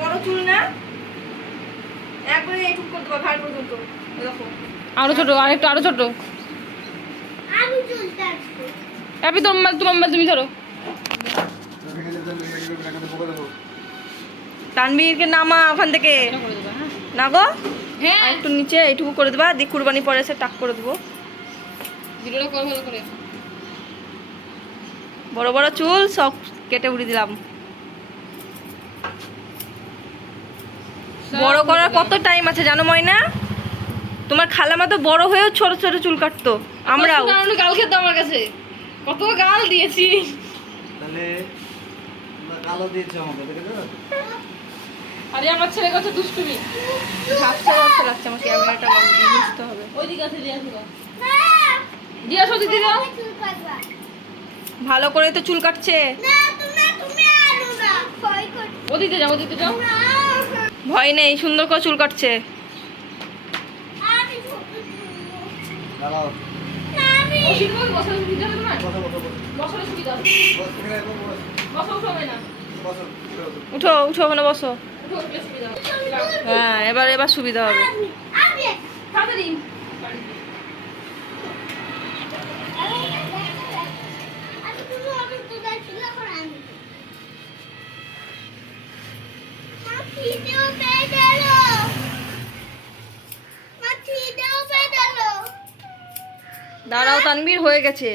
বড় চুল না, একবারে এইটুকু করতে পারো ঘাড় পর্যন্ত। দেখো আরো ছোট, আরেকটু আরো ছোট। হ্যাপি তোমার তুমি ধরো। তানবীরকে নামা ওখান থেকে না গো, হ্যাঁ একটু নিচে এইটুকু করে দেবা, দিয়ে কুরবানি পরে এসে টাক করে দেবো। ভিডিওটা কর ভালো করে। বড় বড় চুল সব কেটে উড়িয়ে দিলাম। বড় করার কত টাইম আছে জানো ময়না? তোমার খালামা তো বড় হয়েও ছোট ছোট চুল কাটতো, আমরাও। গাল খেত আমার কাছে, কত গাল দিয়েছি। তাহলে কালো দিয়েছে আমাকে, দেখেছো? আরে আমার ছেলে কত দুষ্টুমি। ঝাপসা ঝাপসা লাগছে, আমার ক্যামেরাটা বুঝতে হবে। ওইদিকে আছে দিয়া ছিল। দিয়া সত্যি দিও। ভালো করে তো চুল কাটছে। ওদিকে যাও, ওদিকে যাও। ভয় নেই, সুন্দর করে চুল কাটছে। দাঁড়াও, ও শিখবো বসার সুবিধা হবে তোমার? বসো বসো বসো। বসার সুবিধা হবে। বস, এখানে বসো, বসো। বসা উঠো হবে না। বসো, বসো। উঠো উঠো, ওখানে বসো। উঠো উঠলে সুবিধা হবে। হ্যাঁ, এবার সুবিধা হবে। তাড়াতাড়ি। দাঁড়াও তানবীর, হয়ে গেছে।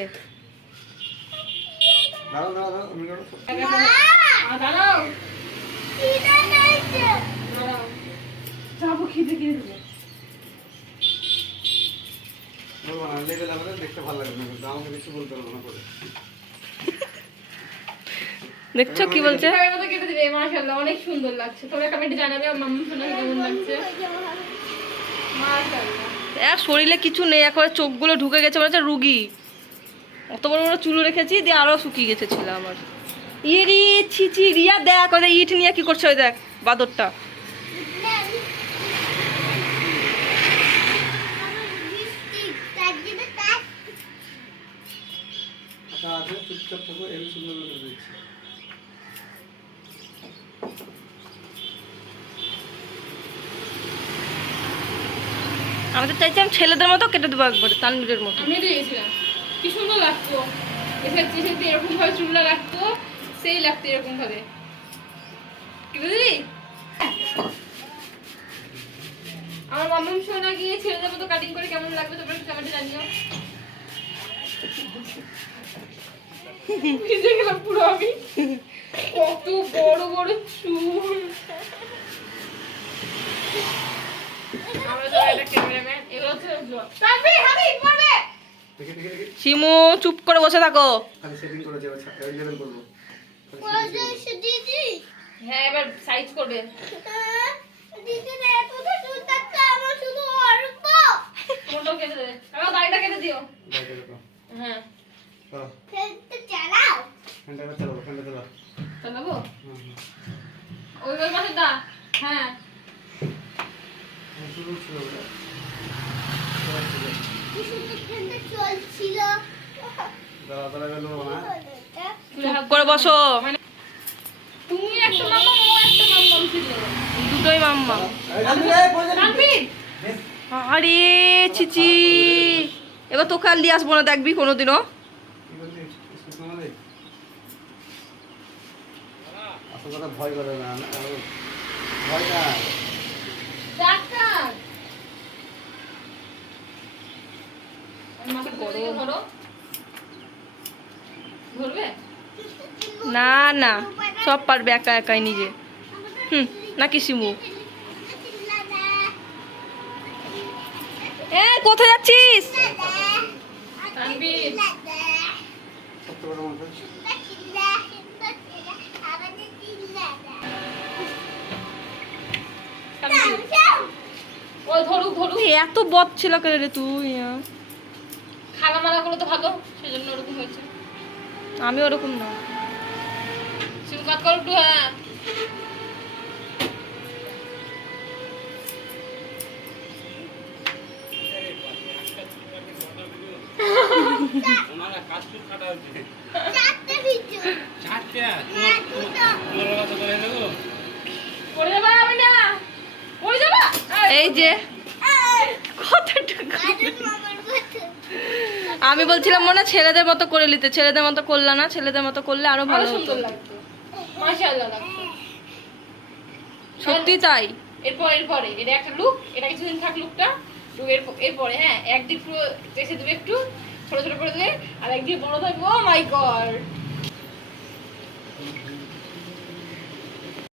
দাঁড়াও, দাঁড়াও, দাঁড়াও, আমি দাঁড়াও। দাঁড়াও। দাঁড়াও। যাবো খিদে কিনে দেবো। বলবো না, লেগে যাবে না, দেখতে ভালো লাগবে না, কিন্তু আমাকে কিছু বলতে হবে না করে। দেখছো কি বলছে? এর মতো কেটে দিবে, মাশাআল্লাহ অনেক সুন্দর লাগছে। তোমরা কমেন্টে জানাবে আমার মাম্মু সোনাকে কেমন লাগছে। মাশাআল্লাহ। শরীরে কিছু নেই, একবারে চোখগুলো ঢুকে গেছে, মনে হচ্ছে রুগী। অত বড় বড় চুল রেখেছি, দিয়ে আরো শুকিয়ে গেছে ছিল আমার। ইরি ছিচি রিয়া, দেখ ওদের ইট নিয়ে কি করছে, ওই দেখ বাদরটা। আচ্ছা, আছে, চুপচাপ থাকো, এমনি সুন্দর করে দিচ্ছি। আমি তো চাইছিলাম ছেলেদের মতো কেটে দেবো একবারে, তানবীরের মতো। আমি দিয়েছিলাম, কি সুন্দর লাগতো। এসে এরকম ভাবে চুলটা লাগতো, সেই লাগতো এরকম ভাবে। কি বুঝলি? আমার মাম্মু সোনা গিয়ে ছেলেদের মতো কাটিং করে কেমন লাগবে তোমরা কমেন্টে জানিও। ভিজে গেলাম পুরো আমি। কত বড় বড় চুল। আমরা তো এটা ক্যামেরাম্যান, এগুলো হচ্ছে তানভীর হাবি মারবে। দেখে দেখে দেখে শিমু চুপ করে বসে থাকো। খালি সেটিং করে যাবে, ওই লেভেল করবো। হ্যাঁ এবার সাইজ করবে। কোনটাও কেটে দেবে, আমার দাড়িটা কেটে দিও। দাঁড়িয়ে দেখো। হ্যাঁ চলো, ফ্যানটা এবার চালাবো, ফ্যানটা চালাও। চালাবো হুম, হুম। ওই ওই পাশে দা। হ্যাঁ শুরু ছিল ওটা। দাঁড়া, দাঁড়া, গেল না। চুপ করে বসো। তুমি একটা মাম্মা, ও একটা মাম্মা ছিল। দুটোই মাম্মা। এই, তানভীর, এই, পড়ে যাবি। তানভীর বেশ। আরে ছিচি, এবার তোকে আর নিয়ে আসবো না, দেখবি কোনোদিনও। কি বলছিস? স্কুল কমালে? আসল কথা ভয় করে না, ভয় না। ডাক্তার আমাকে বড় ধরো, ধরবে? না না, সব পারবে একা একাই নিজে। নাকি শিমু? কোথায় যাচ্ছিস? তানভীর সত্য কথা বলতে। ও ধরুক ধরুক। এত বদ ছিল কেন রে তুই? খালা মালা গুলো তো ভালো, সেজন্য ওরকম হয়েছে। আমি ওরকম না। শিবু কাট কর একটু। হ্যাঁ ওনারা কাজ খুব কাটা হচ্ছে। চারটে ভিডিও চারটে হ্যাঁ দুটো করে দেবো। করে এই যে কতটুকু আমি বলছিলাম মনে হয় ছেলেদের মতো করে নিতে, ছেলেদের মতো করলা না, ছেলেদের মতো করলে আরো ভালো ভালো হতো। সুন্দর লাগতো, মাশাআল্লাহ লাগতো। সত্যি তাই। এরপরে এটা একটা লুক, এটা কিছুদিন থাক লুকটা। এরপরে হ্যাঁ একদিক পুরো চেষে দেবে একটু ছোট ছোট করে দেবে, আর একদিকে বড় থাকবে। ও মাই গড,